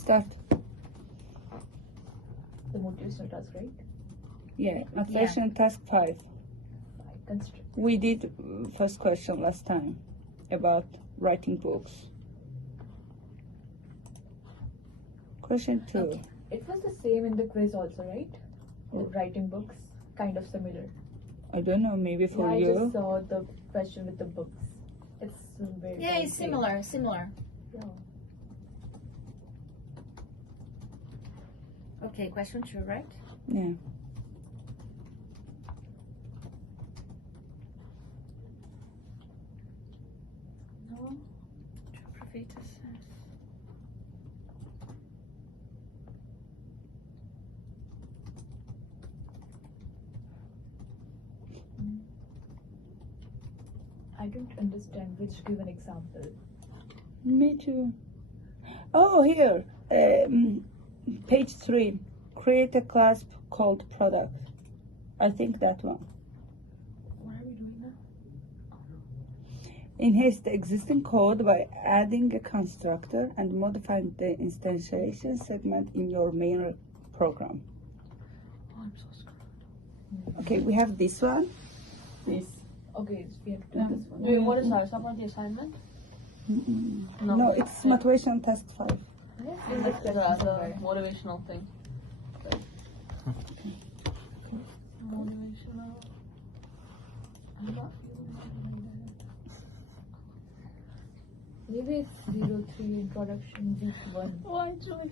Start. The motivational task, right? Yeah, motivation task 5. Construct. We did first question last time about writing books. Question 2. Okay. It was the same in the quiz also, right? With writing books, kind of similar. I don't know, maybe for I you. just saw the question with the books. It's very Yeah, it's similar. Yeah. Okay, question 2, right? Yeah. No. I don't understand which give an example. Me too. Oh, here. Page 3. Create a class called product. I think that one. What are we doing now? Enhance the existing code by adding a constructor and modifying the instantiation segment in your main program. Oh, I'm so screwed. Okay, we have this one. This. Okay, we have to do Yeah. this one. Wait, what is ours? About the assignment? No, it's motivation task 5. That's the motivational thing. Motivational. I'm not feeling like that. Maybe it's 03 introduction week 1. Why, Julie?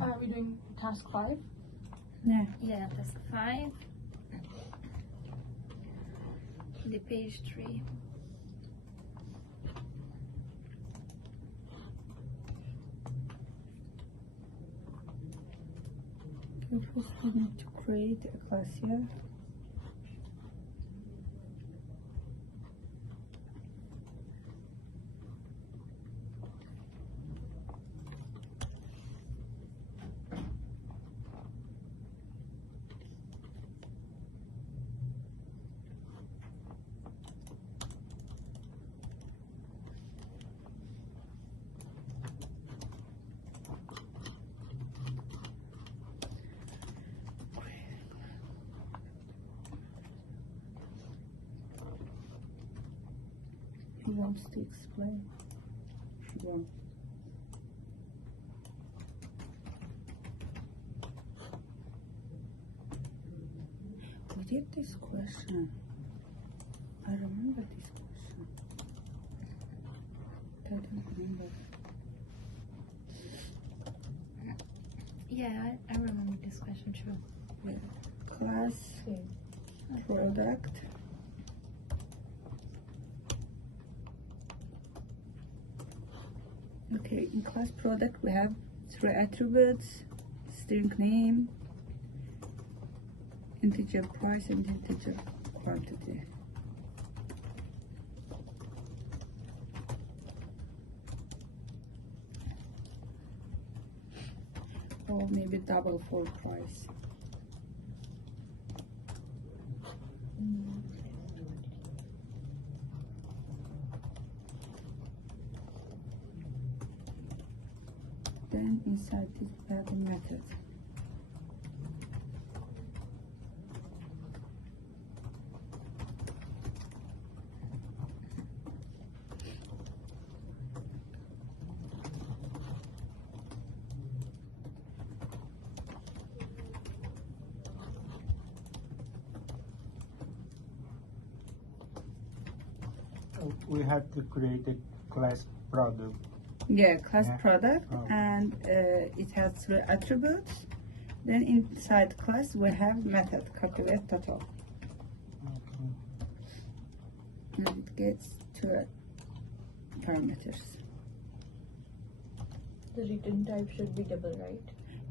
Are we doing task 5? Yeah. Yeah, task 5. The page 3. It was we need to create a class here. He wants to explain. She won't. We did this question. I remember this question. I don't remember. Yeah, I remember this question too. Yeah. Class product. Okay, in class product we have 3 attributes: string name, integer price, and integer quantity. Or maybe double for price. Then inside this we have a method. We have to create a class product. Yeah, class Yeah. product, Oh. and it has 3 attributes. Then inside class we have method calculate total, Okay. and it gets 2 parameters. The return type should be double, right?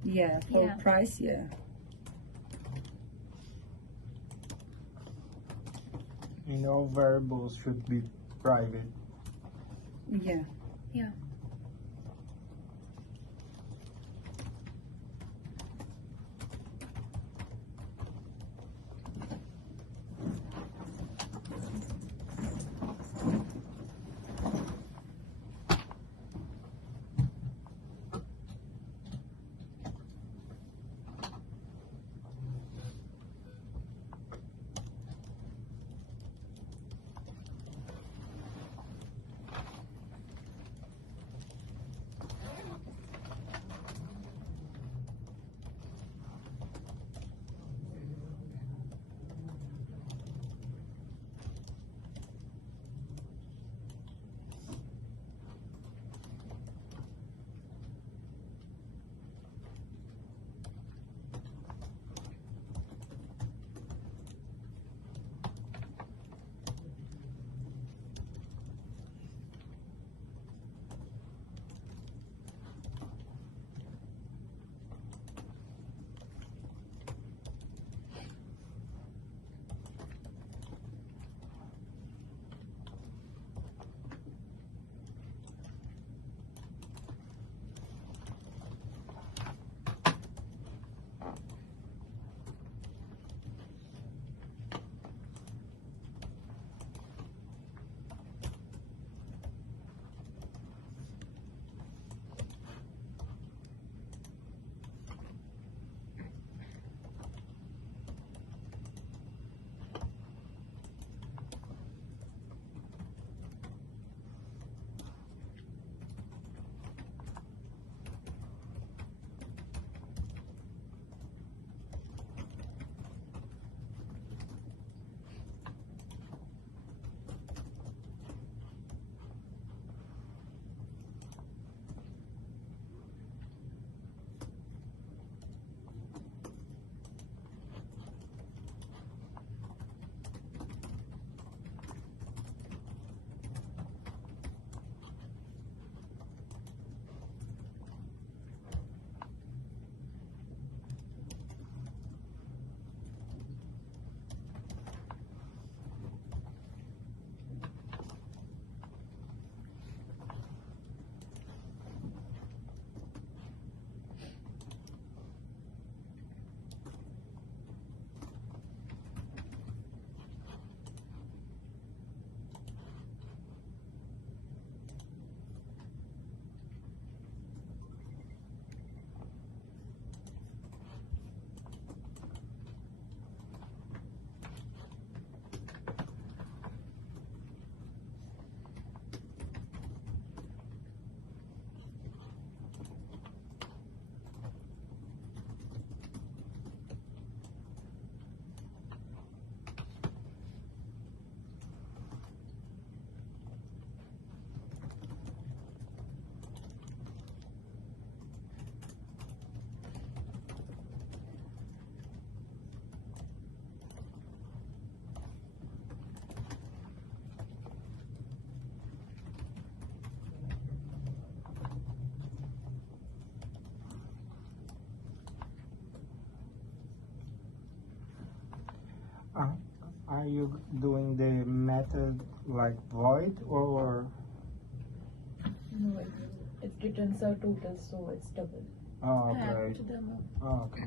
Yeah, for Yeah. price, yeah. And all variables should be private. Yeah. Yeah. Are you doing the method like void or? No, it returns a total, so it's double. Oh, Add okay. to demo. Oh, okay.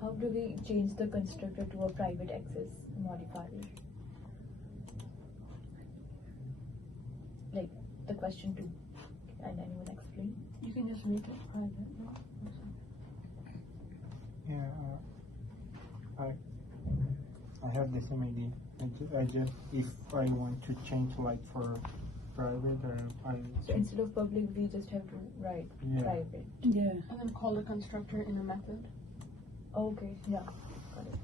How do we change the constructor to a private access modifier? Like the question 2. Can anyone explain? You can just make it private. No? Yeah. I have the same idea. I just if I want to change like for private or So instead of public, we just have to write Yeah. private. Yeah. And then call the constructor in a method. Okay, yeah, got it.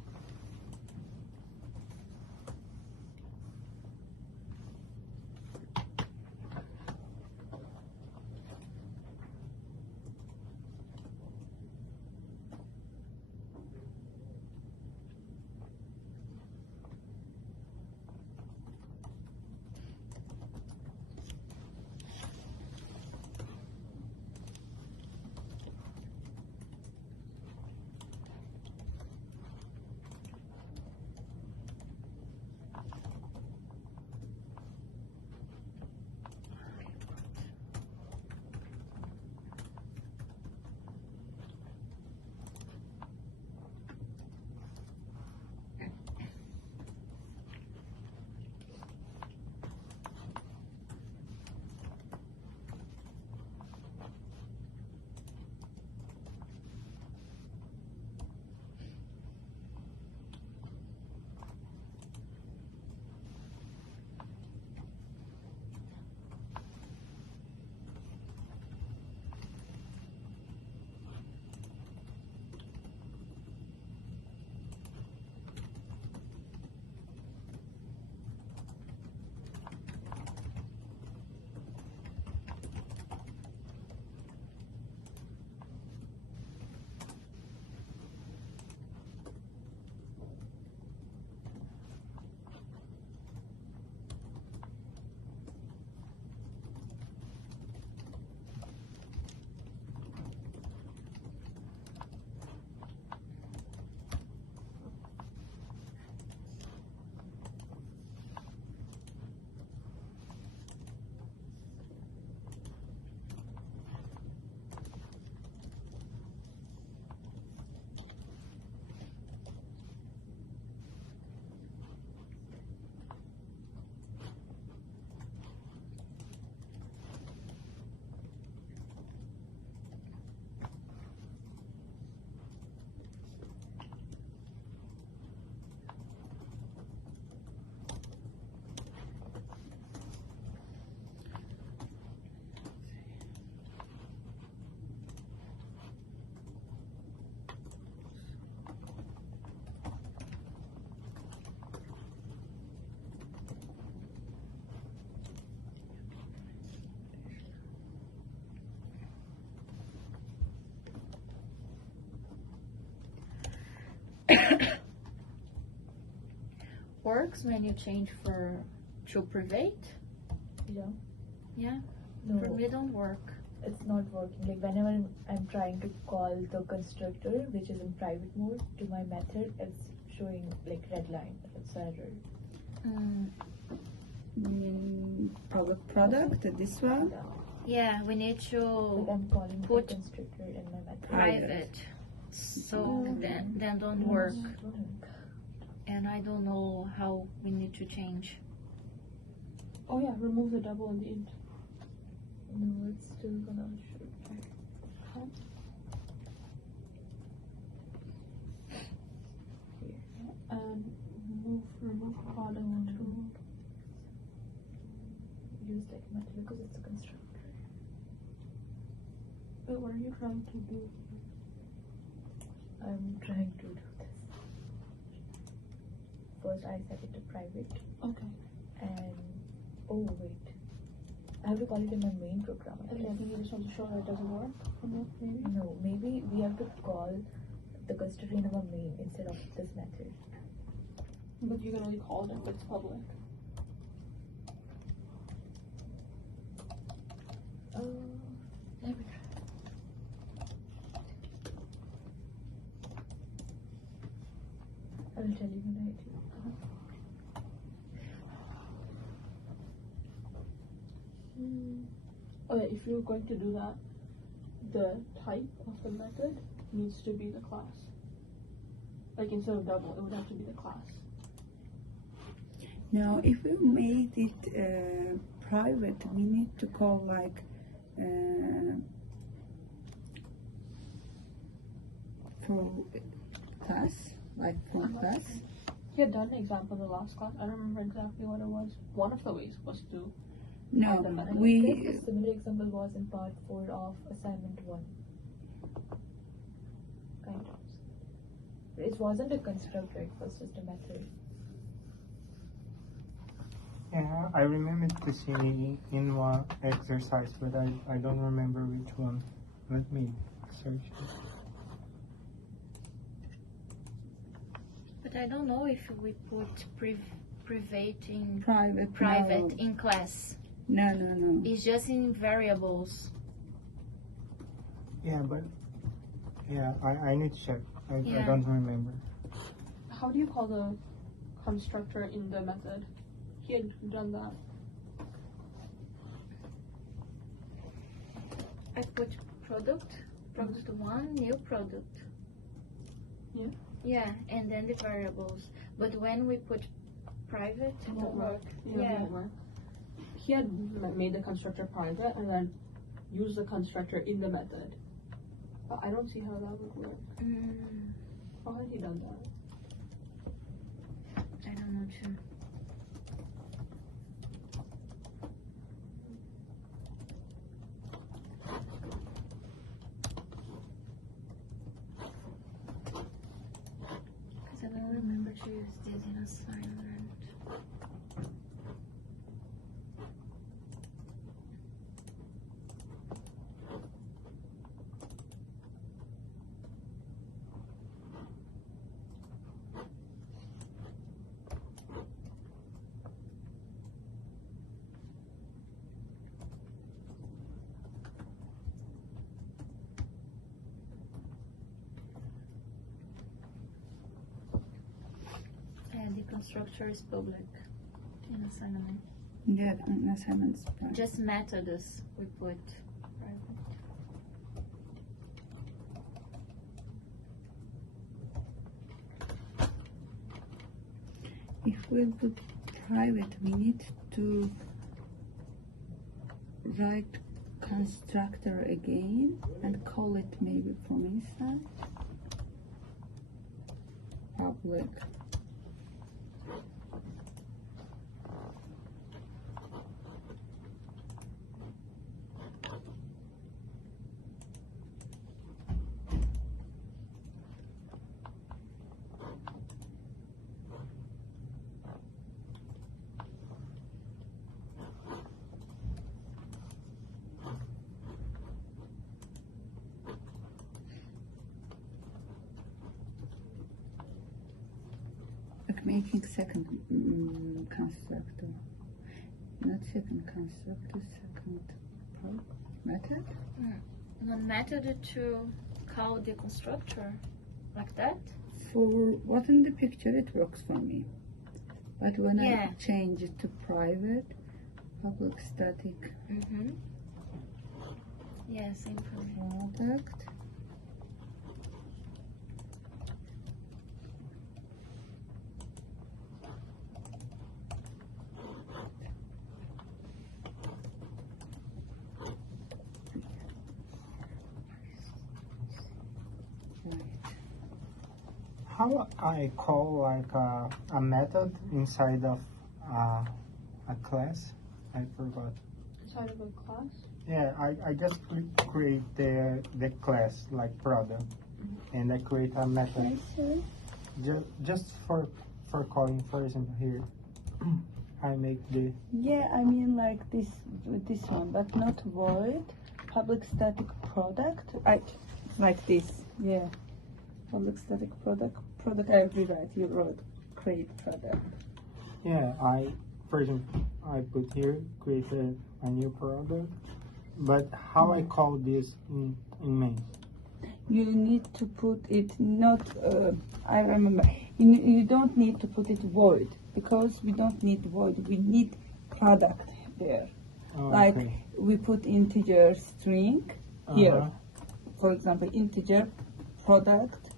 Works when you change to private. Yeah. Yeah. No, For me, don't work. it's not working. Like whenever I'm trying to call the constructor, which is in private mode, to my method, it's showing like red line. It's error. Product, this one. Yeah, we need Like to I'm calling the Put constructor in my method. private. So then don't work. And I don't know how we need to change. Oh yeah, remove the double in the end. No, it's still gonna show. And remove product to Use like method because it's a constructor. But what are you trying to do? I'm trying to do this. First, I set it to private, Okay. and oh wait, I have to call it in my main program. I And guess. I think you just want to show that it doesn't work. Maybe. No, maybe we have to call the constructor in our main instead of this method. But you can only call it if it's public. Let me try. I will tell you when I do. Okay, if you're going to do that, the type of the method needs to be the class. Like instead of double, it would have to be the class. Now, if we made it private, we need to call like for class, like for class. You had done an example in the last class. I don't remember exactly what it was. One of the ways was to No, the method. I we guess a similar example was in part 4 of assignment 1. Kind of. It wasn't a constructor, it was just a method. Yeah, I remember to see in one exercise, but I don't remember which one. Let me search it. But I don't know if we put private in private. in class. No, no, no. It's just in variables. Yeah, but I need to check. I Yeah. don't remember. How do you call the constructor in the method? He had done that. I put product 1, new product. Yeah. Yeah, and then the variables. But when we put private, It won't work. Yeah. It won't work. He had made the constructor private and then used the constructor in the method. But I don't see how that would work. How had he done that? I don't know too. Because I don't remember to use this in assignment. And the constructor is public in assignment. Yeah, assignments. Private. Just methods we put private. If we put private, we need to write constructor again and call it maybe from inside. Public. Like making second constructor. Not second constructor, second method. One method to call the constructor, like that. For what in the picture, it works for me. But when Yeah. I change it to private, public static Yeah, same for me. product. Right. How I call like a method inside of a class? I forgot. Inside of a class? Yeah, I just create the class like product, and I create a method just for calling. For example, here I make the Yeah, I mean like this one, but not void. Public static product. Like this. Yeah. Public static product. Product. I rewrite. You wrote create product. I put here create a new product, but how I call this in main? You need to put it not. I remember. You don't need to put it void because we don't need void. We need product there. Oh, Like okay. we put integer string here. Uh-huh. For example, integer product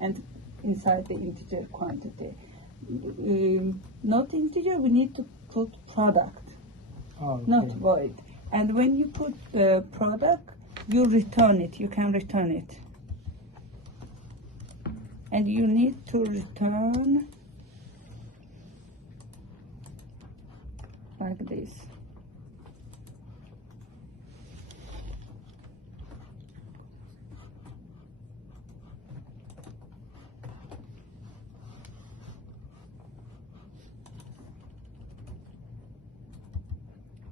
and inside the integer quantity. Not integer, we need to put product, Oh, okay. not void. And when you put the product, you return it. You can return it. And you need to return like this.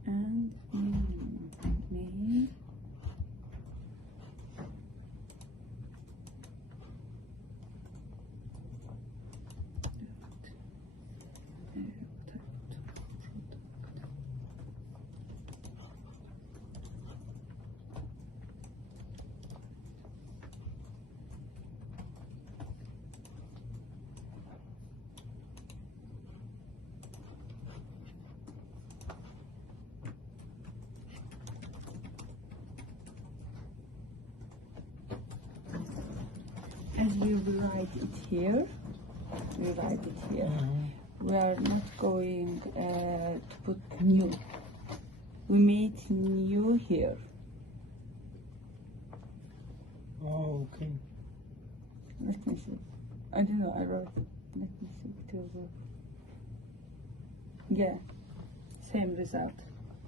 And me. As we write it here, we are not going to put new. We made new here. Oh, okay. Let me see. I don't know, I wrote. Let me see. It will work. Yeah, same result.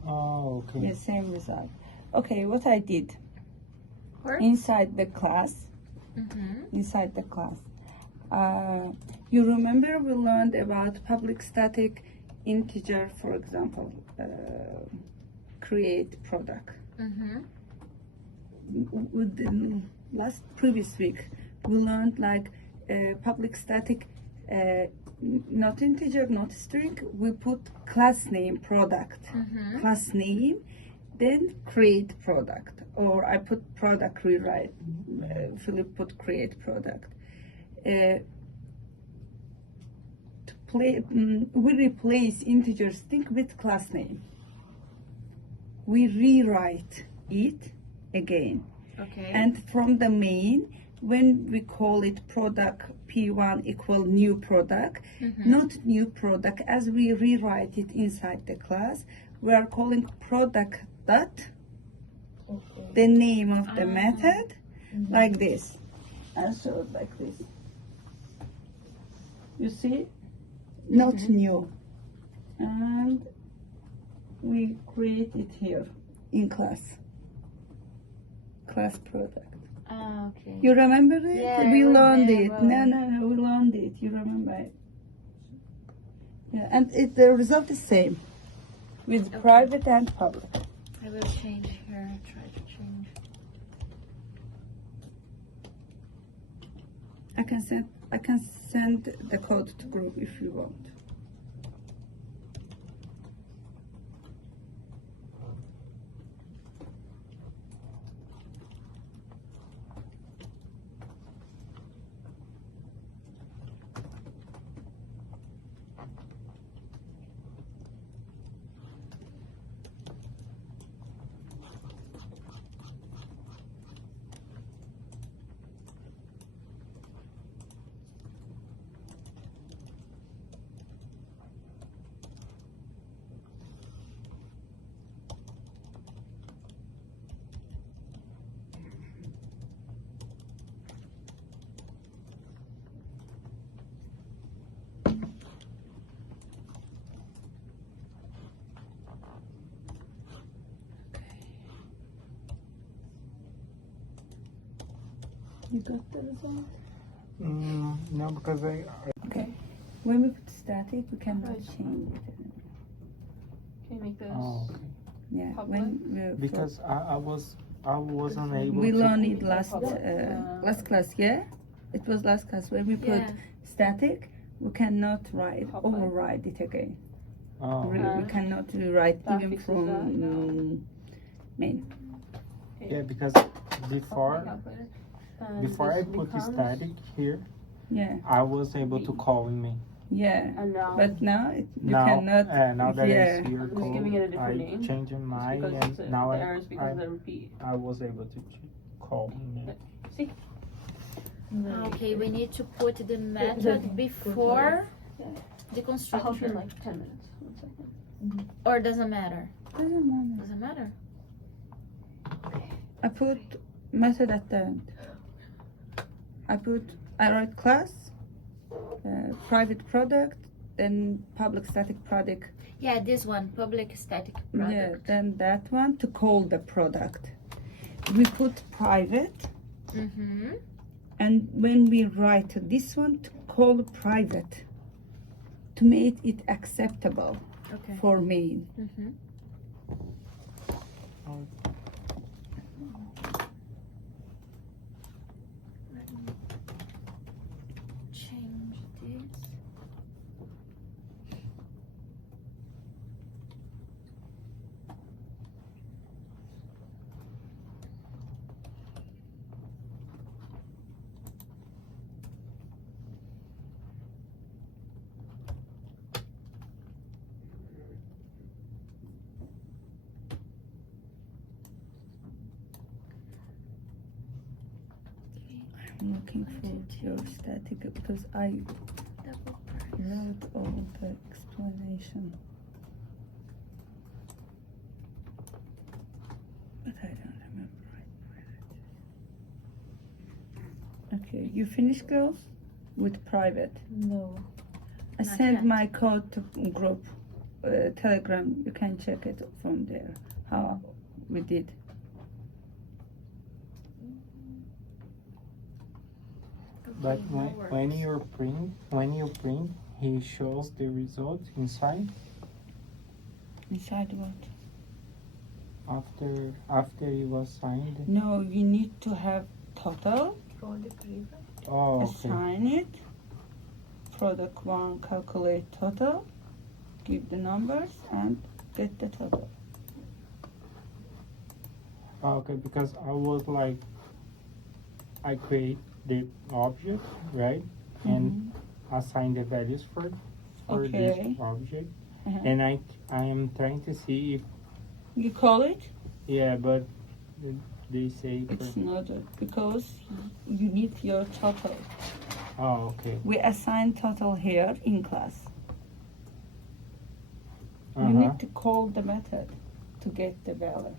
Oh, okay. Yeah, same result. Okay, what I did Where? inside the class. Mm-hmm. Inside the class. You remember we learned about public static integer, for example, create product. Mm-hmm. With the previous week, we learned like public static, not integer, not string. We put class name product, Mm-hmm. class name, then create product. Or I put product rewrite. Philip put create product. We replace integer string with class name. We rewrite it again. Okay. And from the main, when we call it product P1 equal new product, Mhm. not new product, as we rewrite it inside the class, we are calling product dot Okay. the name of the Ah. method like this. And so it's like this. You see? Not new. And we create it here in class. Class product. Ah, okay. You remember it? Yeah, We I learned it. remember. No, we learned it. You remember it? Yeah, and the result is same with Okay. private and public. I will change here. Try to change. I can send the code to group if you want. You got the result? No, because I Okay. When we put static, we cannot change it. Can you make this? Oh, okay. Yeah, Public? when Because I wasn't able we to. learned it last Yeah. last class. Yeah, it was last class when we put Yeah. static. We cannot write Public. override it again. Oh, We cannot rewrite That even fixes from that? No. main. yeah, because before And before I this put the becomes- static here, Yeah, I was able to call in me. yeah. And now But now you Now, cannot. now that yeah. I see your I'm just code, giving it a different I name, changed it's mine, because and now the error is because of the repeat. I was able to call in me. See? Okay, we need to put the method before Yeah. the I'll help you in constructor. like 10 minutes. 1 second. Or doesn't matter? Doesn't matter. Doesn't matter. I put method at the end. I write class, private product, then public static product. Yeah, this one, public static Yeah, product. then that one to call the product. We put private, Mm-hmm. and when we write this one to call private, to make it acceptable Okay. for main. Mm-hmm. Oh, Let me change this. I'm looking for your static because I Double press. wrote all the explanation. But I don't remember right. Okay, you finished, girls? With private. No. I Not sent yet. my code to group, Telegram. You can check it from there. How we did. But Okay, when, that works. when you print, he shows the result inside Inside what? after it was signed. No, you need to have total. For the preview. Oh, okay. Assign it. Product one, calculate total. Give the numbers and get the total. Oh, okay, because I was like, I create the object, right, and assign the values for Okay. this object, Uh-huh. and I am trying to see if You call it? yeah, but they say It's not because you need your total. oh, okay. We assign total here in class. You Uh-huh. need to call the method to get the value.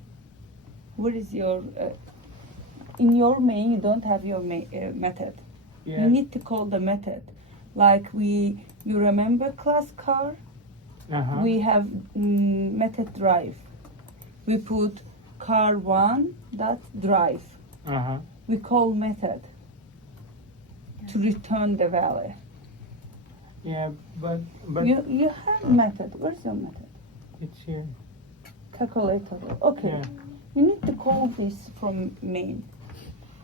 What is your in your main? You don't have your method. Yeah. You need to call the method. Like you remember class car? Uh-huh. We have method drive. We put car one dot drive. Uh-huh. We call method to return the value. Yeah, but You have method. Where's your method? it's here. Calculator. Okay. Yeah. You need to call this from main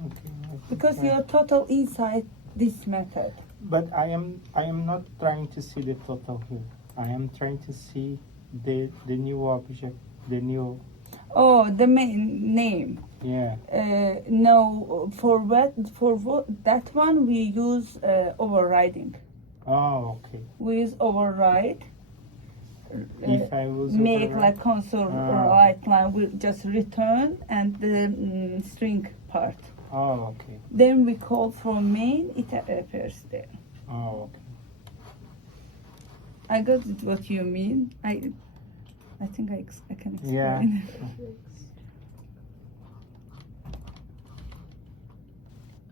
Okay. because okay. your total inside this method. But I am not trying to see the total here. I am trying to see the new object, the new Oh, the main name. yeah. No, for what that one we use overriding. Oh, okay. We use override. If I was Make override- like console right line. We just return and the string part. Oh, okay. Then we call from main. It appears there. Oh, okay. I got it what you mean. I think I can explain. Yeah.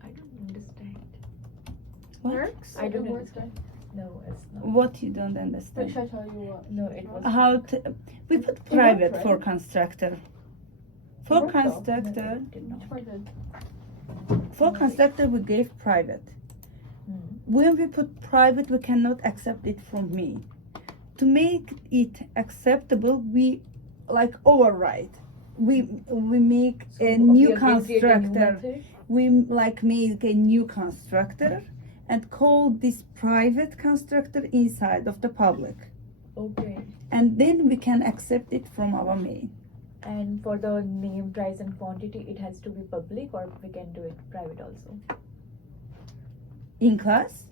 I don't understand. What? Works? I don't understand. No, it's not. What you don't Wait, understand? should I tell you what? No, it was. How to, we put worked, private right? for constructor. For worked, though. constructor, Did not. Which part did? for constructor we gave private. Hmm. When we put private, we cannot accept it from me. to make it acceptable, we like override. We make a So new we again create a new constructor. method? We like make a new constructor and call this private constructor inside of the public, Okay. and then we can accept it from our main. And for the name, price, and quantity, it has to be public, or we can do it private also. In class,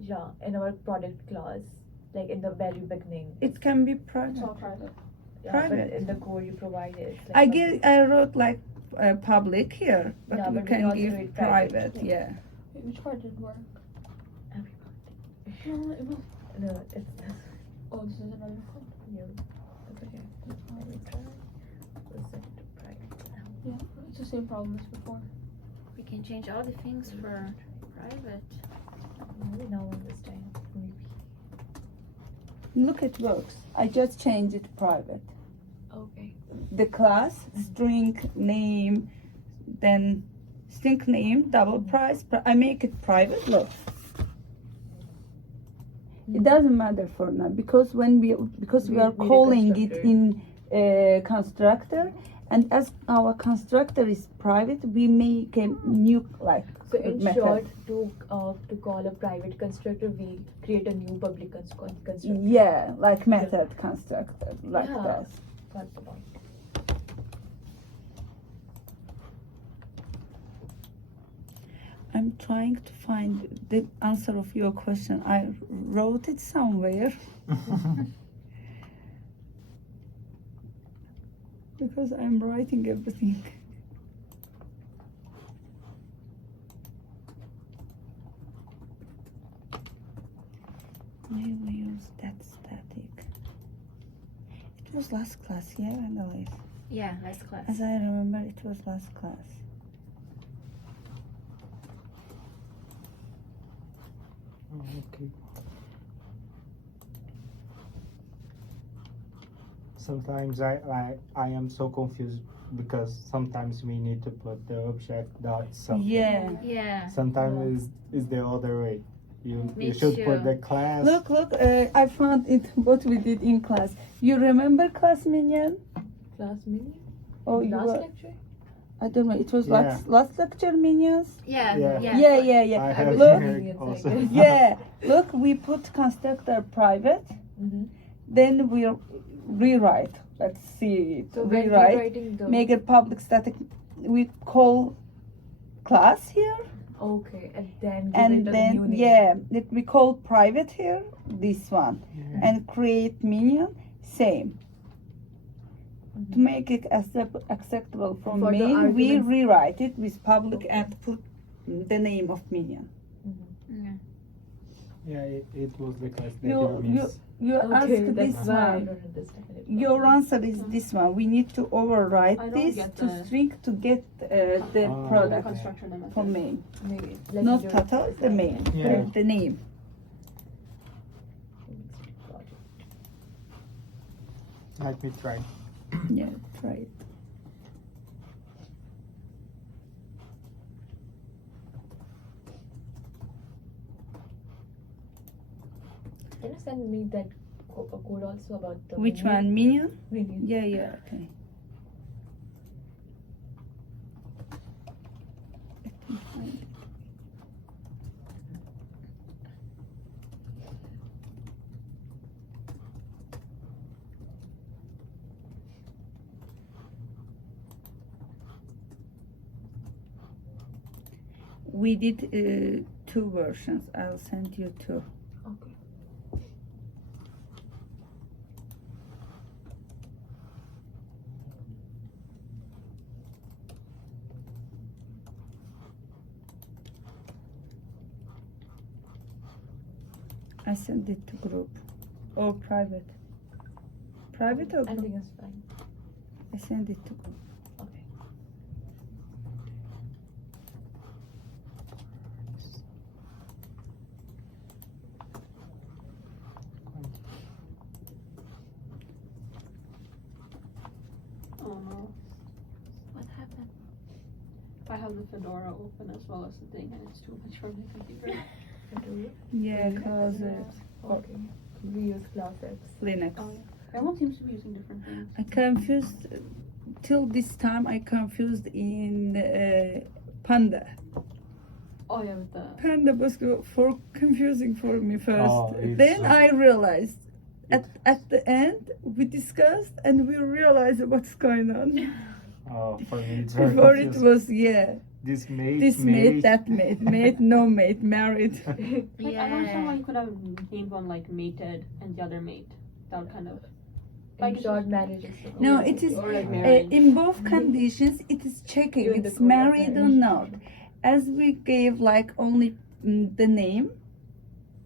Yeah, in our product class, like in the very beginning. it can be It's private. all private. Yeah, private. But in the code you provided. It's like I public. wrote like public here, but Yeah, we but we can can also give do it private. private. Yeah. Wait, which part didn't work? Everybody. No, it was. No, it's this. Oh, this is another code. Yeah, that's okay. Let me try. We'll set it to private now. Yeah, it's the same problem as before. We can change all the things for private. Maybe now understand. Maybe. Look, it works. I just changed it to private. Okay. The class, string name, then string name, double price. I make it private. Look. It doesn't matter for now because we are We calling it constructor. in constructor, and as our constructor is private, we make a new like So in method. short, to call a private constructor, we create a new public constructor. Yeah, like method constructor, like Yeah. that. Got the point. I'm trying to find the answer of your question. I wrote it somewhere because I'm writing everything. Why we use that static? It was last class, yeah, Annalise. Yeah, last class. As I remember, it was last class. Okay. Sometimes I am so confused because sometimes we need to put the object dot something. Yeah. Yeah. Sometimes is the other way. You Me should too. put the class. Look, I found it what we did in class. You remember class minion? Class mini? Oh, you Last were, lecture? I don't know. It was Yeah. last lecture minions. Yeah. Yeah. Yeah. Yeah. I have Look. here also. Yeah. Look, we put constructor private. Mm-hmm. Then we rewrite. Let's see it. So when Rewrite. rewriting the Make it public static. We call class here, okay, and then give and it a new then name. we call private here. This one, Yeah. and create minion. Same. To make it acceptable from For the main, we arguments- rewrite it with public and put the name of minion. Mhm. Yeah, it was the class that You you missed. Okay, ask that's this why I one. don't understand it. Your answer is this one. We need to overwrite I don't this get to the- string to get the Oh. The product constructor and the method. from main. Maybe. Let me Not do it total, first. the main. Yeah. The name. Let me try. Yeah, try it. Can you send me that code also about the Which menu? one? Minion? Menu. Yeah, okay. Let me find it. We did two versions. I'll send you two. Okay. I sent it to group or private. Private or I group? think it's fine. I sent it to group. Okay. Oh no. What happened? I have the Fedora open as well as the thing, and it's too much for my computer. Yeah, Mhm. close it. Okay. we use ClassX. Linux. Oh, yeah. Everyone seems to be using different things. I confused till this time. I confused in Panda. Oh yeah, with the Panda was for confusing for me first. Oh, it's Then so- I realized at the end we discussed and we realized what's going on. Oh, for me it's very Before it confusing. was This mate, this mate, that mate, no mate, married. like, I don't understand why you could have named one like mated and the other mate. That would kind of In short, marriage is No, it is or like marriage. in both conditions. It is checking Even the it's code of married or marriage. not. As we gave like only the name,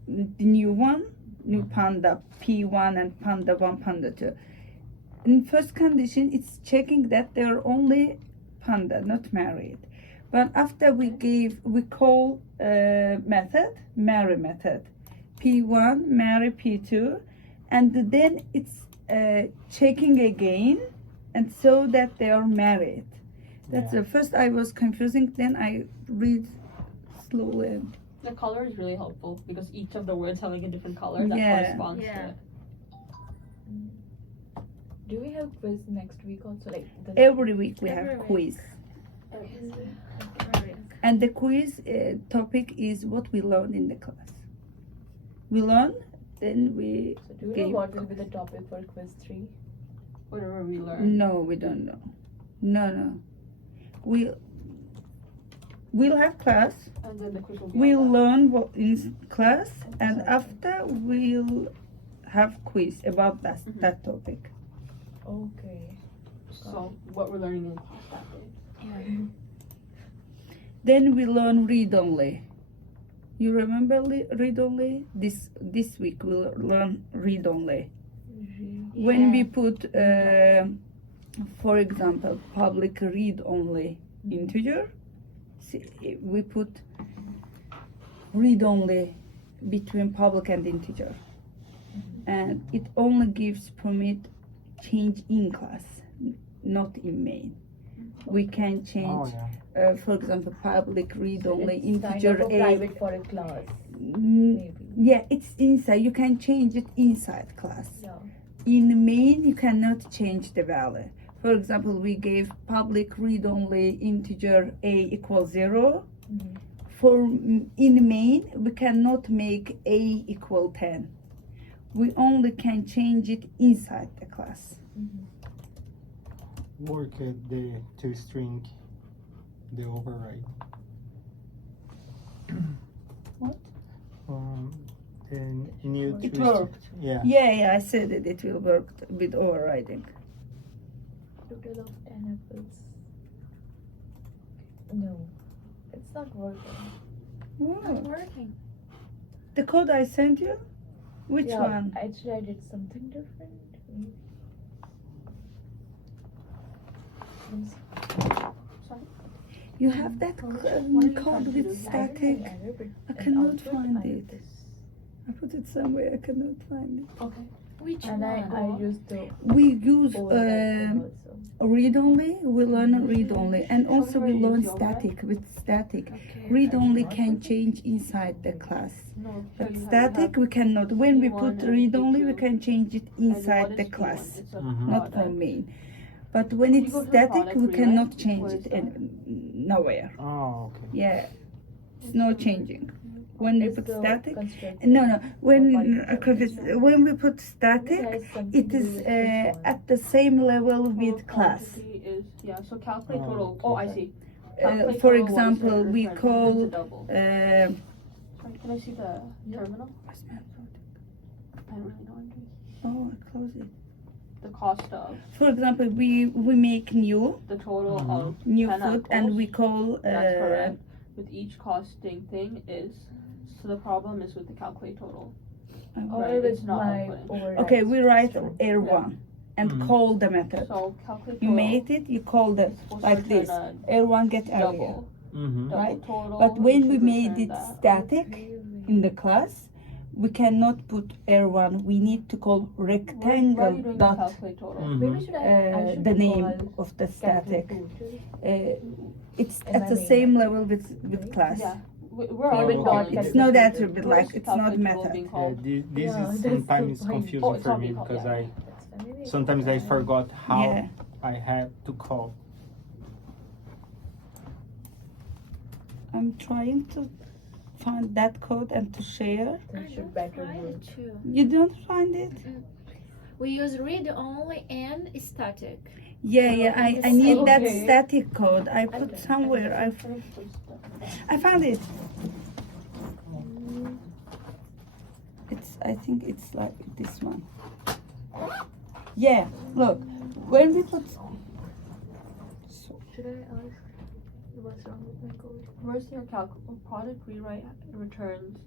the new one, new Panda P1 and Panda 1, Panda 2. In first condition, it's checking that they're only Panda, not married. But after we call method, marry method, P1, marry P2, and then it's checking again, and so that they are married. That's Yeah. the first I was confusing, then I read slowly. The color is really helpful because each of the words have like a different color that Yeah. corresponds Yeah. to it. Do we have quiz next week also? Like the Every week we Every have week. quiz. Right. And the quiz topic is what we learned in the class. We learn, then we So do you know Game. what will be the topic for quiz 3? Whatever we learn. no, we don't know. No. We'll have class. And then the quiz will be We'll all that. learn what in class, and after we'll have quiz about Mhm. that topic. Okay. So what we're learning in class that day. Yeah. Then we learn read only. You remember read only? This week we'll learn read only. When we put, for example, public read only integer, we put read only between public and integer, and it only gives permit change in class, not in main. We can Oh change, yeah. for example, public read only It's integer kind of a a. private for a class, Mm, maybe. yeah, it's inside. You can change it inside class. Yeah. In main, you cannot change the value. For example, we gave public read-only integer a equals 0. Mhm. For in main, we cannot make a equal 10. We only can change it inside the class. Work at the to string the override. What? And in your It twist- worked. Yeah. Yeah, I said it will work with overriding. Total of 10 apples. No, it's not working. Not working. The code I sent you? Which Yeah, one? Actually, I did something different. Maybe. You have that What are you code trying to with do? static. I I cannot find it. I put it somewhere. I cannot find it. Okay. Which And I one? used the We use override thing also. read only. We learn read only, and also we Override learn is the override? static with static. Okay. Read only not can working. change inside the class, No. but here you have- static we cannot. When we P1 put and read only, we P2. can change it And inside what the is P1? class, It's a Mhm. not product. from main. But when You it's go to the static, product we rewrite. cannot change What it is nowhere. Oh, okay. Yeah, it's no changing. When we It's put the static, constructor. no. When Body when we put It static, has something it to do is with this one. at the same level Total with class. quantity is so calculate Oh, total. okay. Oh, I see. For Calculate total was example, the we return. call It's a double. Sorry, can I see the terminal? I don't really know English. Oh, I close it. The cost of For example, we make new the total Mhm. of new 10 food, and apples. we call That's correct. With each costing thing is so the problem is with the calculate total. Or Right, with it's not my outputting. override. okay, we write So, R1 and Mhm. call the method. So calculate You total. made it, you call the is supposed like to this. return R1 get a area. double. Mm-hmm. Double Right. total. But when it we should made return it that. static Really? in the class, we cannot put R1. We need to call Why are rectangle you doing the dot calculate total? Maybe should I should the name call of the calculate static. total. It's In at my the main same method. level with class. Yeah. We're Oh, already okay. calling It's it not method. attribute, Where's like, it's not calculate method. being Yeah, called? this Yeah, is that's the sometimes point. confusing Oh, it's for not me being called, because yeah. That's maybe sometimes I fine. forgot how Yeah. I had to call. I'm trying to find that code and to share. That I should don't better find work. it too. You don't find it? We use read only and static. Yeah, yeah. it's I need that okay. static code. I put somewhere. I found it. I think it's like this one. Yeah. Look, when we put. Should I ask what's wrong with my code? Where's your product rewrite returns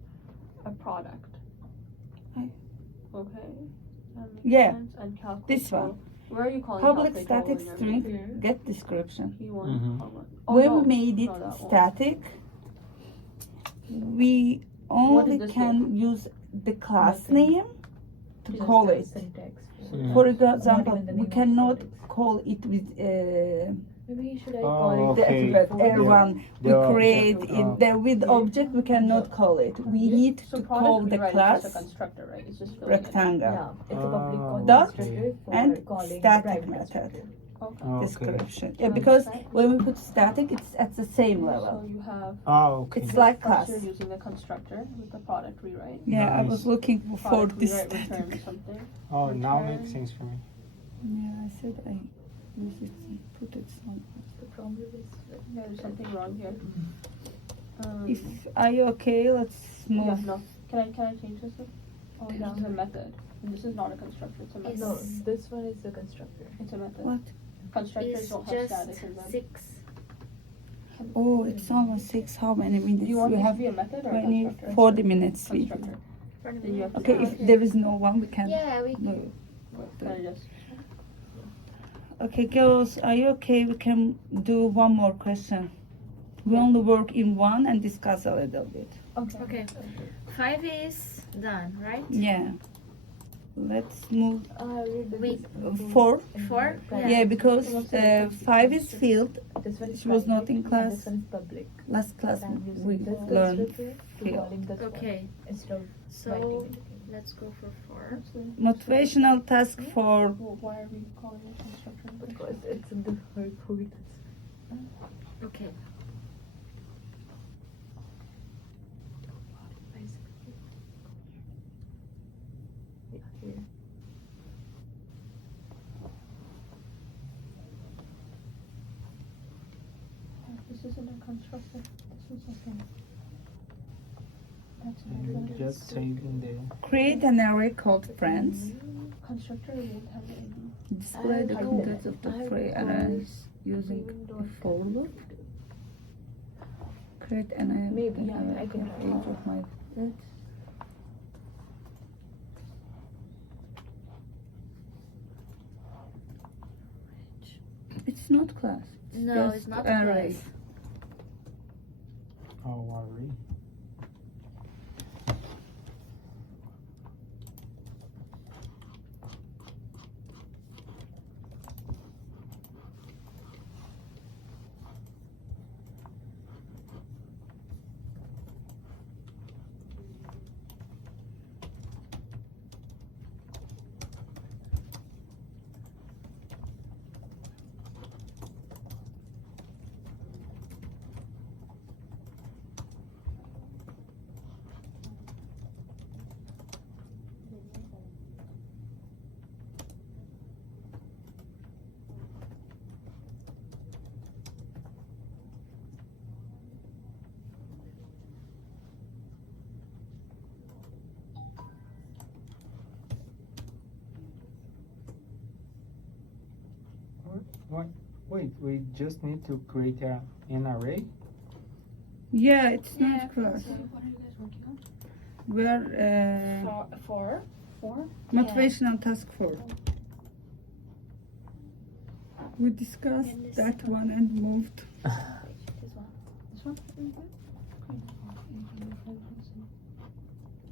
a product? I- Okay. That makes Yeah, sense. And calculate. this one. Where are you calling Public calculate static in your string here? get description. P1. Mhm. comma. When no, we made it no, that one. static, we only this can use the class Nothing. name to Just call the it. syntax. Mhm. For example, even the we name of cannot products. call it with Maybe should I Oh, call it the okay. attribute R1. We The object. create Oh. it the with object. We cannot call it. We need So to product call the rewrite class is just a constructor, right? It's just filling it. rectangle Yeah, it's a public call Dot constructor for and calling the static private method. constructor. Okay. Okay. description. Yeah, because when we put static, it's at the same So level. you have Oh, okay. It's like first class. you're using the constructor with the product rewrite. Yeah, I Nice. was looking for Product this rewrite static. returns something. Oh, now return. makes sense for me. Yeah, I said I use it and put it somewhere. The problem is that Yeah, there's something wrong here. If are you okay? Let's yeah, move. no. Can I change this? Oh, this is a method. And this is not a constructor. It's a method. no, this one is the constructor. It's a method. What? Constructors It's don't have static just in them. 6. Oh, it's almost 6. How many minutes? Do you want we this to have be a method or a 20, constructor? 40 minutes sleep. Constructor. Then you have to Okay, say, if there is no one, we can. Yeah, we No. Can I just Okay, girls, are you okay? We can do one more question. We only work in one and discuss a little bit. Okay. 5 is done, right? Yeah. Let's move Wait, 4. 4? Yeah, because 5 is filled. This one is She was not private in class. and this one is public. Last class And I'm using we this learned constructor to field. calling this one Okay, instead of so writing it. let's go for 4. Motivational task for Well, why are we calling it constructor? Because it's in the hard code. Okay. Yeah, here. This isn't a constructor. This is a thing. That's And not a just saving the. create an array called friends. constructor. Won't have any. Display the I contents of the I free recall arrays using even a though- for loop. Create an array. Maybe, an yeah, array I can for try. each of my sets. It's not class. No, just it's not array. class. Oh, worry. What? Wait, we just need to create an array? Yeah, it's Yeah, not I think class. so. What are you guys working on? We're Four. motivational task 4. We discussed And this that one. one and moved. This one. This one?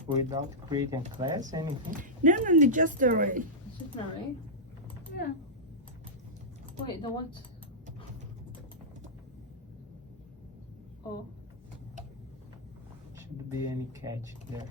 Without creating class, anything? No, just array. This is an array. Yeah. Wait, the ones. Oh. not be any catch there.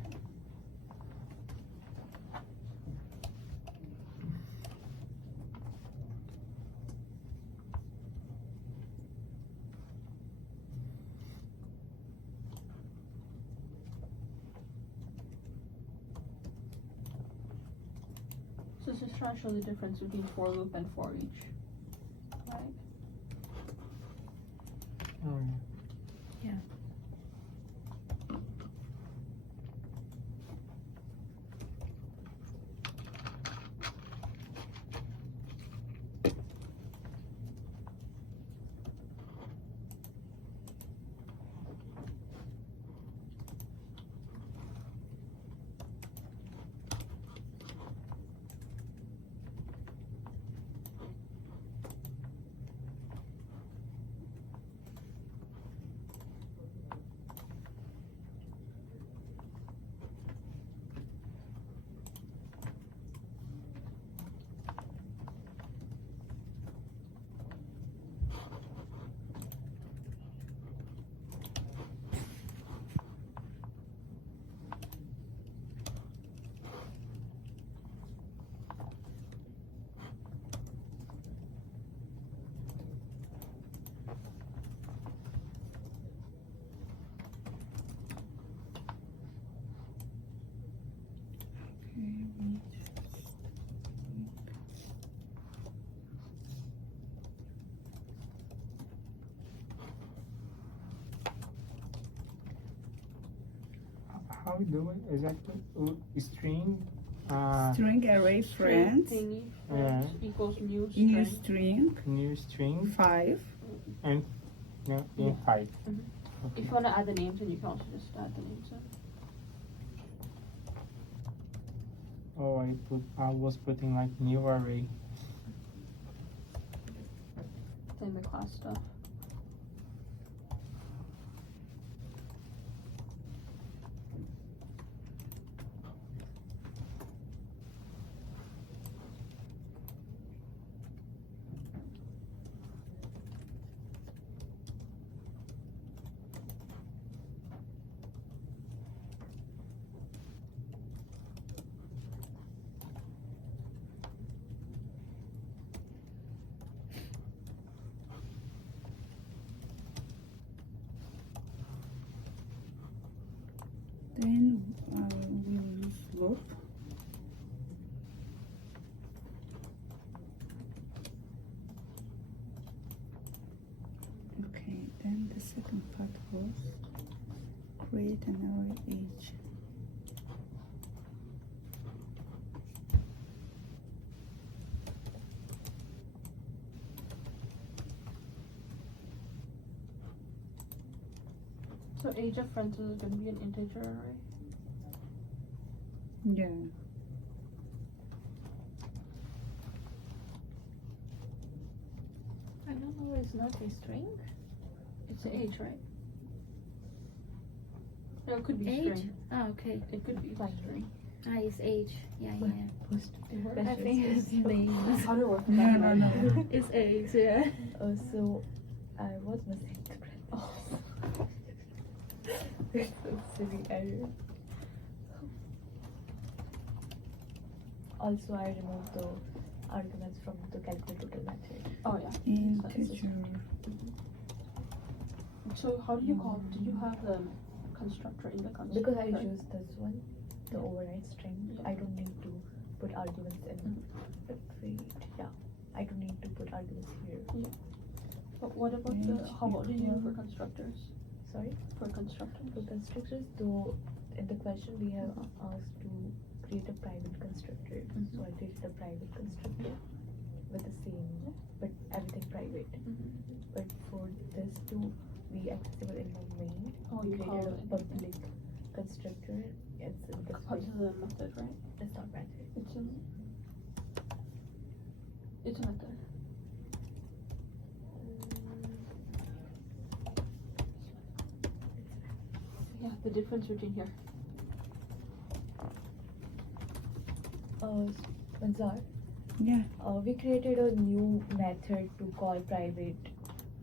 So this is trying to show the difference between for loop and for each, right? Oh, yeah. How we do it? Is that string? String array friends. Thingy Yeah. equals new New string. string. New string 5. and no, in 5. If you want to add the names, then you can also just add the names in. Oh, I was putting like new array. Then the class stuff. Then we'll use loop. Okay, then the second part was create an array age. So age of friends is going to be an integer array. Yeah. I don't know, it's not a string. It's an age, right? No, it could be Age? string. Oh, okay. It could be Fine. string. Ah, it's age. Yeah. Post I think it's name. How do it work? No. It's age, yeah. So I was missing the bread. Oh. It's so silly error. Also, I removed the arguments from the calculate total method. Oh yeah. Integer. So how do you call? Did you have the constructor in the constructor? Because I use this one, the override string. I don't need to put arguments in. But wait, yeah, I don't need to put arguments here. But what about what do you do for constructors? Sorry, For constructors? for constructors, though, in the question we have asked to create a private constructor. So I created a private constructor with the same, but everything private. But for this to be accessible in the main, Oh, we you call created a it. public constructor. It's in this Part way. of the method, right? It's not method. It's a method. Yeah, the difference between here. Manzar, Yeah. we created a new method to call private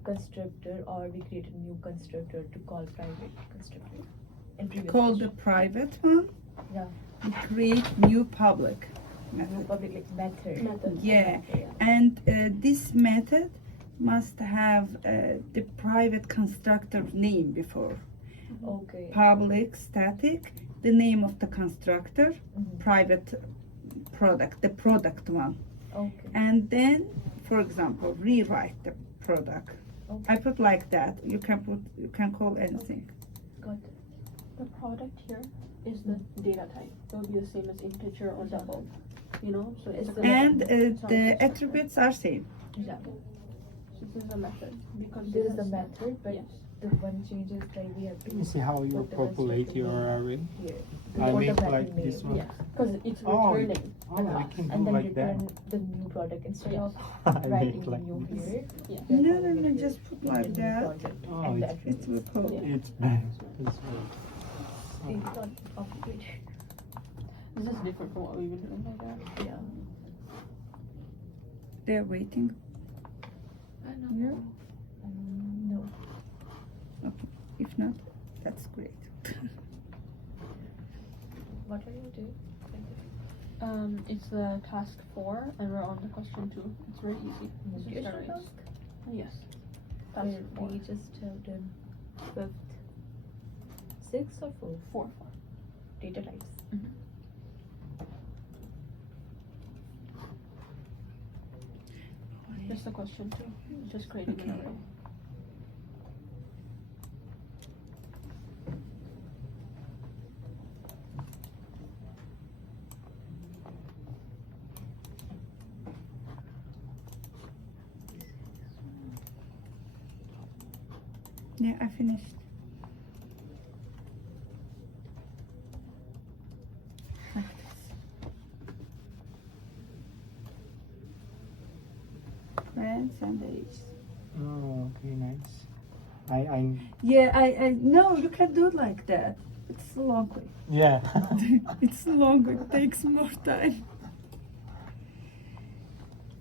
constructor, or we created a new constructor to call private constructor. in previous called the question. private one. Yeah. We create new public New method. public like method. Yeah, and this method must have the private constructor name before. Okay. Public static, the name of the constructor, Mhm. private product, the product one. Okay. And then, for example, rewrite the product. Okay. I put like that. You can call anything. Got it. The product here is the data type. It will be the same as integer or double. You know, so it's a And sorry, the constructor. attributes are same. Yeah. So this is a method because This it is the has- method, but yes. the one change is like we have to Let me see how you put the populate constructor your name array. here. I Put the make method like this name. one. Yes, because it's Oh, returning Oh, the we class. can And do then like that. return the new product instead of I writing make the like new this. here. Yeah. we are No, calling no, it just here, put the like new that. project Oh, and the it's- It will call. It's bad. It's bad. It's not complicated. This is different from what we've been doing like that. Yeah. They're waiting. Yeah. No. Okay. If not, that's great. What are you doing? It's the task 4, and we're on the question 2. It's very easy. It's just Motivational arrays. task? Yes. Task Where 4. we just have done 5th, 6th or 4th? 4. Data types. Just the question 2. Just creating an array. Yeah, I finished. Like this. Friends and age. Oh, okay, nice. I Yeah, I no, you can do it like that. It's a long way. yeah. It's long. It takes more time.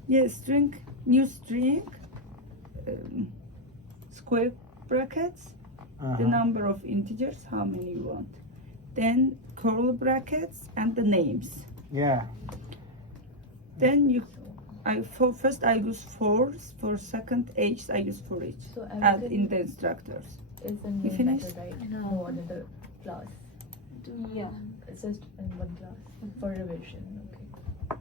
Yeah, string, new string, square brackets, the number of integers, how many you want. Then curly brackets and the names. Yeah. Then for first I use fours, for second age I use for each. So Add in everything the instructors. is a You new finished? method, right? No. No another class. Yeah. It's just in one class for revision. Okay.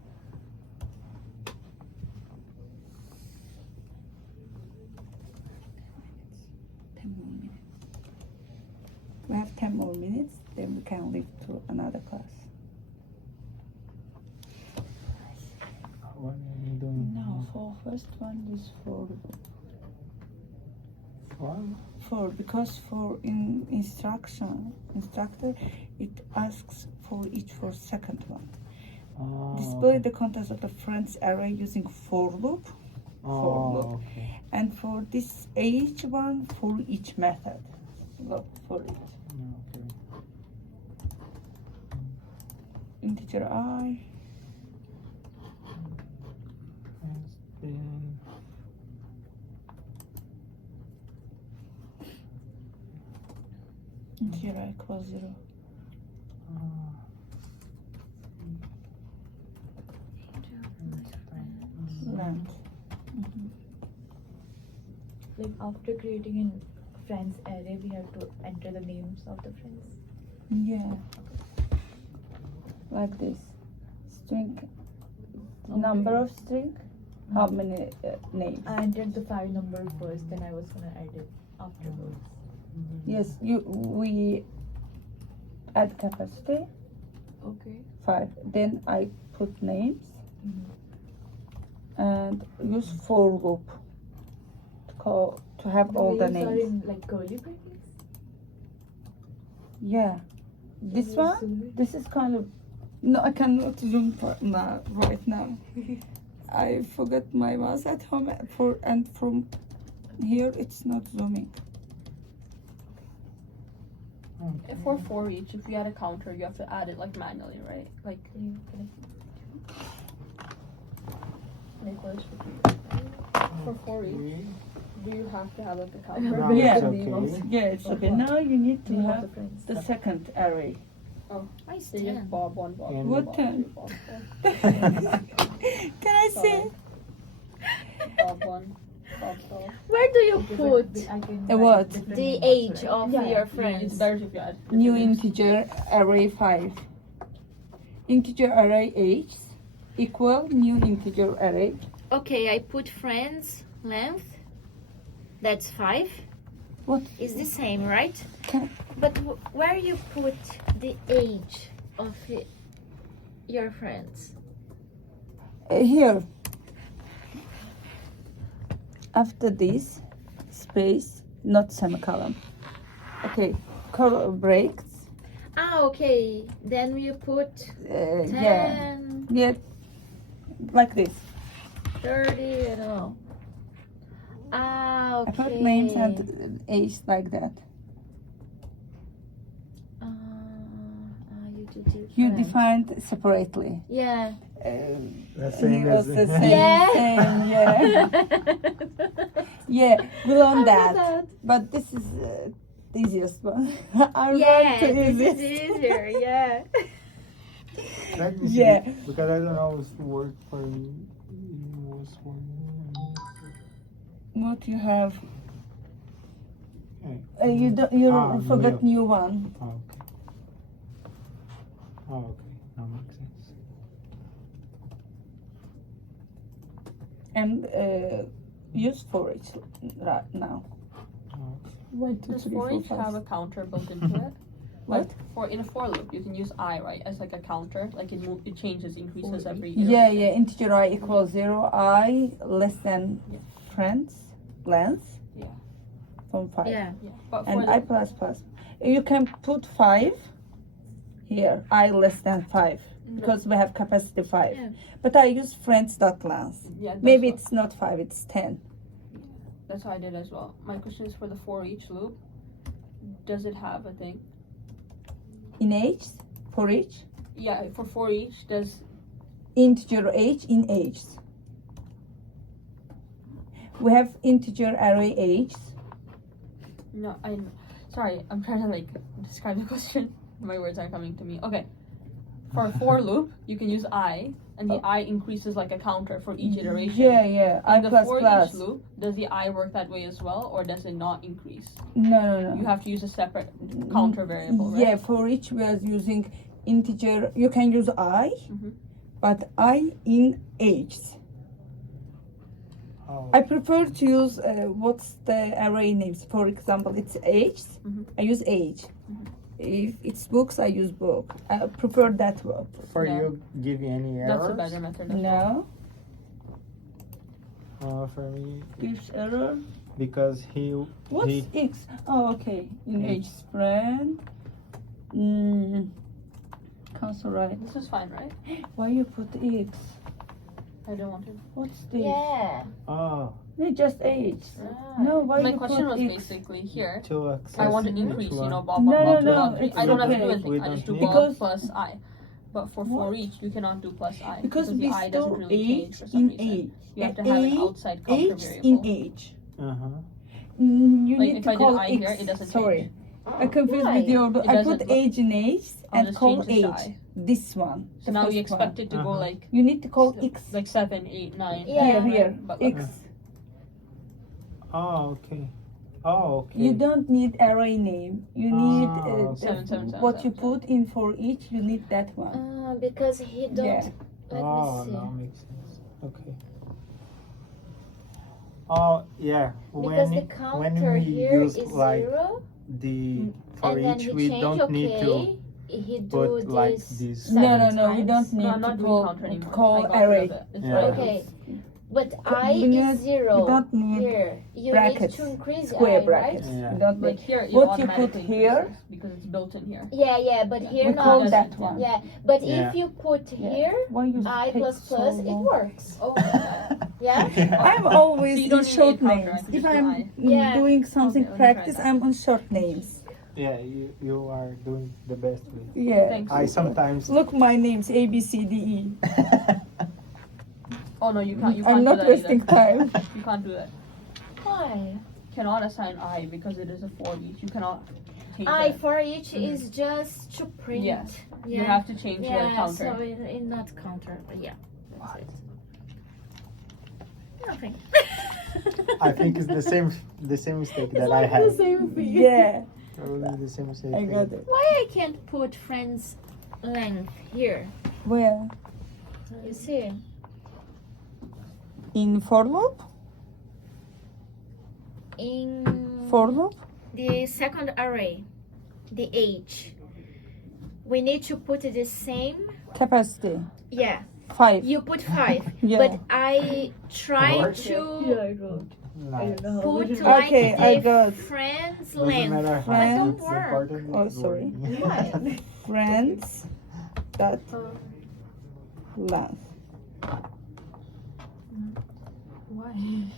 We have 10 more minutes, then we can leave to another class. What are you doing? No, for first one is for because for in instructor it asks for each for second one. Oh, Display the contents of the friends array using for loop, for loop. okay. And for this age one for each method. Look for it. Okay. Integer I. And then Integer I equals 0. Length. Like after creating an friends array, we have to enter the names of the friends. Yeah. Like this. String. Number of string. How many names? I entered the 5 number first, then I was gonna add it afterwards. Yes, we add capacity Okay. 5. Then I put names Mhm. and use for loop to have all the names are names. in like curly brackets. Yeah. This Can you one. zoom in? This is kind of no. I cannot zoom right now. I forgot my mouse at home and from here it's not zooming. If for 4 each, if we add a counter, you have to add it like manually, right? Like Can I pause for you? for 4 each. Okay. Do you have to have like a I have counter? No, Yeah. it's okay. Yeah, it's okay. Now you need to Name of have the friends. the second array. Why is So you 10? just Bob 1, Bob 2, And- What Bob ten? 3, Bob 4, Can I see? Bob 1, Bob 4. Where do you put I can A what? the age of your It's friends? better if you add New different names. integer array 5. Integer array age equal new integer array. Okay, I put friends length. That's 5. What? Is the same, right? Can- But where you put the age of your friends? Here. After this, space, not semicolon. Okay, breaks. Ah, okay. Then you put 10, Yeah, like this. 30, I don't know. Ah, okay. I put names and age like that. You do different. You defined separately. Yeah. The same It was as the the- same, Yeah. yeah. Yeah, we learned I that. love But this is the easiest one. I Yeah, learned to this use is it. easier. Yeah. Let me see. Yeah. Because I don't know what's work for me. What's for me. What you have? Eh, You Ah, forgot new one. Oh, okay. Oh, okay. That makes sense. And use for it right now. Oh, 1, 2, Does 3, for 4, each have a 5. counter built into it? What? For in a for loop, you can use I, right, as like a counter. Like it changes, increases every. Yeah, iteration. yeah. Integer I equals 0. I less than Yeah. friends length. Yeah. From 5. Yeah. Yeah, but for And the, I plus plus. You can put 5 here. I less than 5 because we have capacity 5. Yeah. But I use friends dot length. yeah, that's Maybe what- it's not 5. It's 10. That's how I did as well. My question is for the for each loop. Does it have a thing? In age, for each, Yeah, for each, does integer age in age. We have integer array age. no? Sorry, I'm trying to like describe the question. My words aren't coming to me. Okay, for a for loop, you can use I, and the I increases like a counter for each iteration. Yeah, yeah. I In the plus for plus. each loop, does the I work that way as well, or does it not increase? No, no, You no. have to use a separate counter variable, right? Yeah, for each we are using integer. You can use I, Mhm. but I in age. Oh, I prefer to use what's the array names. For example, it's age. Mhm. I use age. Mhm. If it's books, I use book. I prefer that one. for Yeah. you, give you any errors? That's a better method. as well. No, For me, gives error. because What's he X? Oh, okay. In X. age spread. Cancel right. This is fine, right? Why you put X? I don't want to. What's this? Yeah. oh It's just age. No, why My you question put was X? basically here. to access I want to which increase, one? Bob, No, Bob, no, Bob, no, Bob. it's I don't have to do okay. anything. We I just do don't Bob Because- plus I. But for each, you cannot do plus I Because the we I doesn't store really change age for some in reason. age. You have to have an Age- outside counter Age variable. in age. Uh-huh. You Like need if to I did call I X. here, it doesn't Sorry. change. I confused Why? with your. It I doesn't put look- age in age I'll and just call change this to age. I. This one. So the now we first expect one. it to go Uh-huh. like You need to call X. 7, 8, 9. Yeah. Here. But X. Oh, okay. Oh, okay. You don't need array name. You need Ah, Seven, seven, seven, what you seven, put in for each. You need that one. Because he don't. Yeah. Let Oh, me see. no, makes sense. Okay. Oh, yeah. Because the when counter we here use is like 0, the for and then each, he we change don't need to okay. He do put this. like this. No, no, seven no. We times. don't need No, I'm not to doing call, counter anymore. call I got rid array. of it. It's Yeah. right. Okay. But I We need- is 0. we don't need here. You brackets, need to increase square I, brackets. right? Yeah. We don't But need. here it What you put automatically here- increases because it's built in here. Yeah, but here We not. call that one. Yeah, but Yeah. if you put Yeah. here Why you I take plus so plus, it long? works. Oh, Yeah. I'm always So you don't in need short a counter, I names. can If just do I'm I. Yeah. doing something Okay, let me try practice, that. I'm on short names. Yeah, you are doing the best with. Yeah. Thanks. I sometimes. Look, my names A B C D E. Oh no, you can't. You I'm can't not do that wasting either. time. You can't do that. Why? Cannot assign I because it is a for each. You cannot change I it. for each is just to print. Yes. Yeah. You have to change the Yeah, counter. so it not counter, but yeah. That's it. Nothing. I think it's the same mistake that I had. same thing. Yeah, Probably the same mistake. I got it. Why I can't put friends length here? Where? You see? In for loop? In For loop? the second array, the age, we need to put the same. Capacity. Yeah, 5. you put 5, Yeah. but I try What? to Nice. put Okay, like I the got friends Doesn't length. matter how Friends. Don't it's work. important. Oh, it's sorry. working. Friends. That length. Why?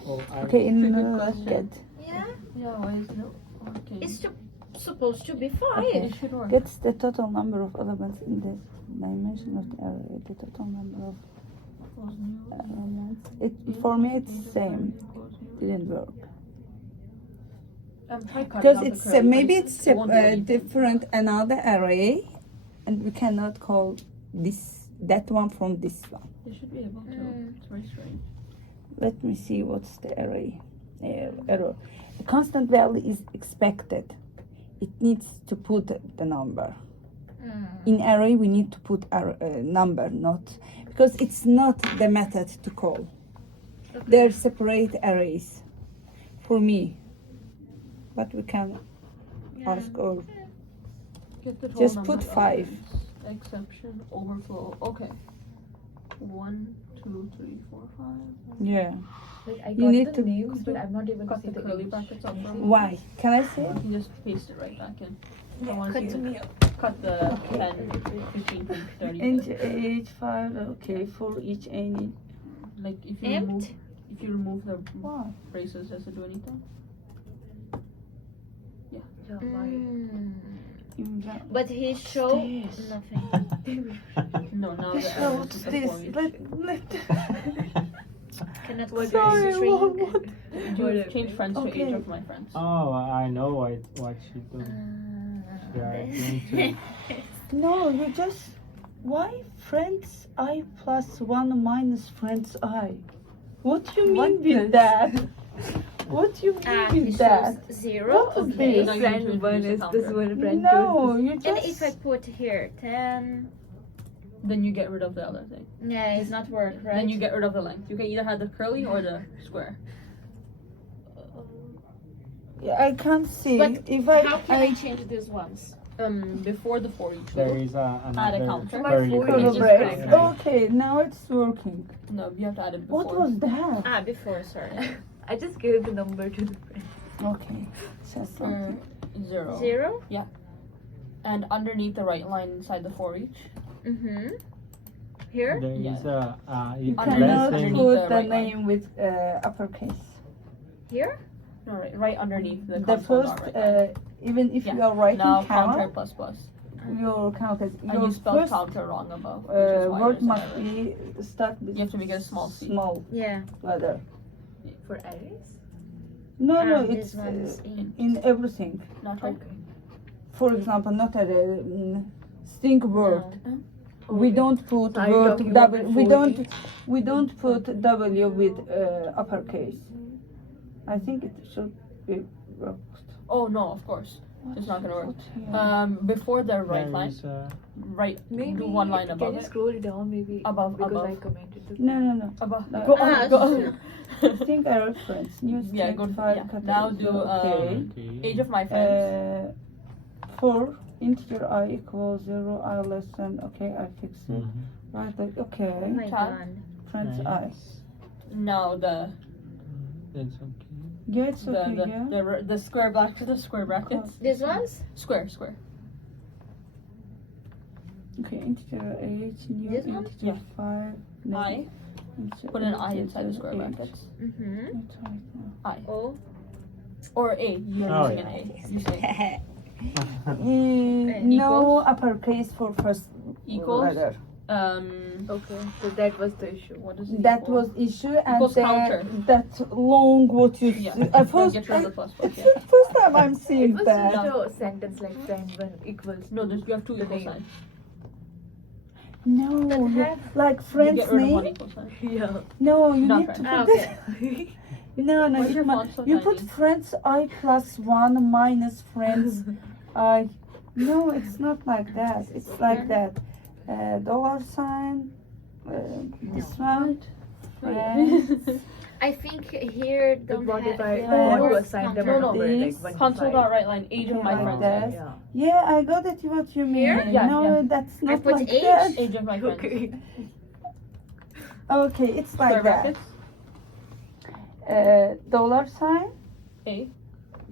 Oh, I- Okay, in It's a good question. get. Yeah, Yeah, why is no? Okay. it's supposed to be 5. Okay. It should work. Gets the total number of elements in the dimension of the array. The total number of elements. For me, it's same. Didn't work. Try cutting Because out the it's curly, but maybe it it's won't do anything. different another array, and we cannot call that one from this one. They should be able to. It's very strange. Let me see what's the array error. The constant value is expected. It needs to put the number. In array, we need to put number, not because it's not the method to call. They're separate arrays for me. But we can ask or Get the Just total put number of 5. elements. Exception, overflow. Okay. 1, 2, 3, 4, 5. yeah. Like I You got need the to names, but I'm not able to Cut see the the curly age. brackets out for me. Why? Can I say You it? can just paste it right back in. I want Cut you to me. cut the 10, 15, 20, 30. Int age 5. Okay, for each any. Like if you remove the Why? braces, does it do anything? But he showed this? nothing. No, now the So arrow what's is the this? for each. Let Cannot Sorry, string. You change friends to age Okay. of my friends. Oh, I know what she doing. Yeah, going to. No, you just why friends I plus 1 minus friends I? What do you mean with that? What do you mean He with that? shows 0. What is Okay. this? Now you need to introduce a counter. No, you And just. if I put here 10, Then you get rid of the other thing. yeah, it's not work, right? Then you get rid of the length. You can either have the curly or the square. I can't see. But if how can I change these ones? Before the for each There loop. is Add a another counter. curly For Color It's brace. just breaks. correct. Okay, now it's working. No, you have to add it before. What was that? Before, sorry. I just gave the number to the friend. Okay, says something. 0. 0? And underneath the right line inside the for each. Mm-hmm. Here? There is You Under- cannot underneath put the the right name with uppercase. Here? No, right underneath the The console first, bar right line. even if Yeah. you are writing Now counter count, plus plus. your count is And your you spelled first counter wrong above. Which is why word there's an must error. be start with You have to make it a small c. small Yeah. letter. For arrays? No, This it's one's in. in everything. Not right. For example, not a string word. We don't put Are you word talking about W. before We don't put W with uppercase. I think it should be worked. Oh no, of course. It's not gonna work. Yeah. Before the right There line, is right. Maybe do one line can above you it. scroll it down maybe? Above, because above. I commented the No. Above. No. Go on. Go on. Think a reference. New Yeah, string go to- file yeah. category. Now do, okay. Age of my friends. For integer I equals 0, I less than. Okay, I fix it. Right, like, Oh okay. my Tab. god. Friends I. Now the It's okay. Yeah, it's okay. Yeah. the square brackets. These ones? Square. Okay, integer age, new This one? integer Yeah. 5. No, I. integer Put an I age, inside the square age. brackets. Mm-hmm. That's right now. I. Oh. Or A. You're Oh, using yeah. an A. Use A. No uppercase for first Equals. letter. Okay, so that was the issue. What is it? That was issue, and Equals then counter. that long what you Yeah. at first Get rid of the plus plus. it's Yeah. the first time I'm It seeing was that. just a sentence like friend one equals. No, there's, you have two The equal name. signs. No, Does you- have- like You friend's get rid of one name. equal sign. Yeah. No, you Not need to friend. put Ah, this. okay. No, Why's it your mu- font so you put tiny? friends I plus one minus friends I. No, it's not like that. It's like that. Dollar sign. This one. Friends. I think here But don't what if I yeah. want to words assign them counter. a number like This. 1 to Console 5? dot right line. Age of Okay, my like friends. that. Yeah. Yeah, I got it. What you mean? Here? Yeah, no, yeah. that's I not put like age. that. Age of my friends. Okay. Okay, it's like Square that. brackets. Dollar sign, A.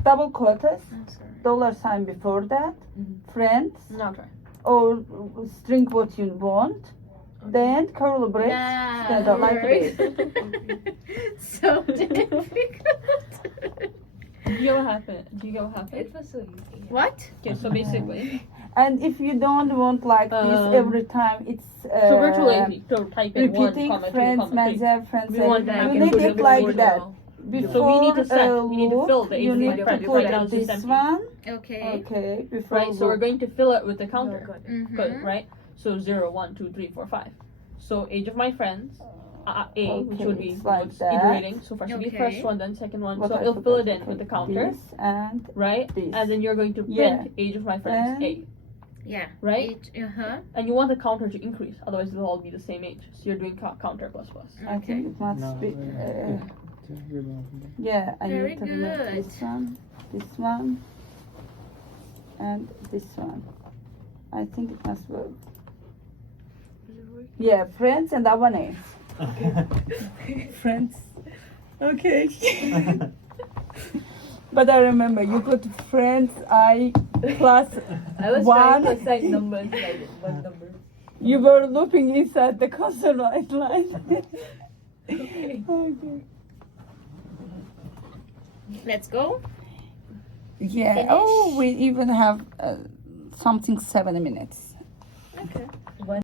double quotes, I'm sorry. dollar sign before that, Mhm. friends, Now try. or string what you want, then curly brace, Yeah, the like word. this. So difficult. Do you get what happened? Do you get what happened? It was so easy. Yeah. What? Okay, so basically, And if you don't want like this every time, it's so we're too lazy to type in one repeating comma two friends, comma three. manager, friends. We want that. You I can need put it it like before that. now. Before So we need to set. We need to loop, fill the age you of need my to friends. put Right now it's just this empty. one. Okay. Okay, before Right, so we're loop. going to fill it with the Yeah, counter. got it. Mm-hmm. Good, right? So 0, 1, 2, 3, 4, 5. So age of my friends, A, which Okay, would be it's like what's that. iterating. So first should be Okay. first one, then second one. What so I it'll put fill it that, in with the okay, counter, this and right? this. And then you're going to print Yeah. age of my friends, And- A, Yeah. right? Uh-huh. And you want the counter to increase, otherwise they'll all be the same age. So you're doing counter plus plus. I Okay. think it must No, be. just remove them. Yeah, I Very need to remove good. this one, and this one. I think it must work. Yeah, friends and our names. Friends. Okay. But I remember you put friends I plus I was one. trying to assign numbers like one number. You were looping inside the consonant line. Okay. Okay. Let's go. Yeah. Finish. Oh, we even have something 7 minutes. Okay.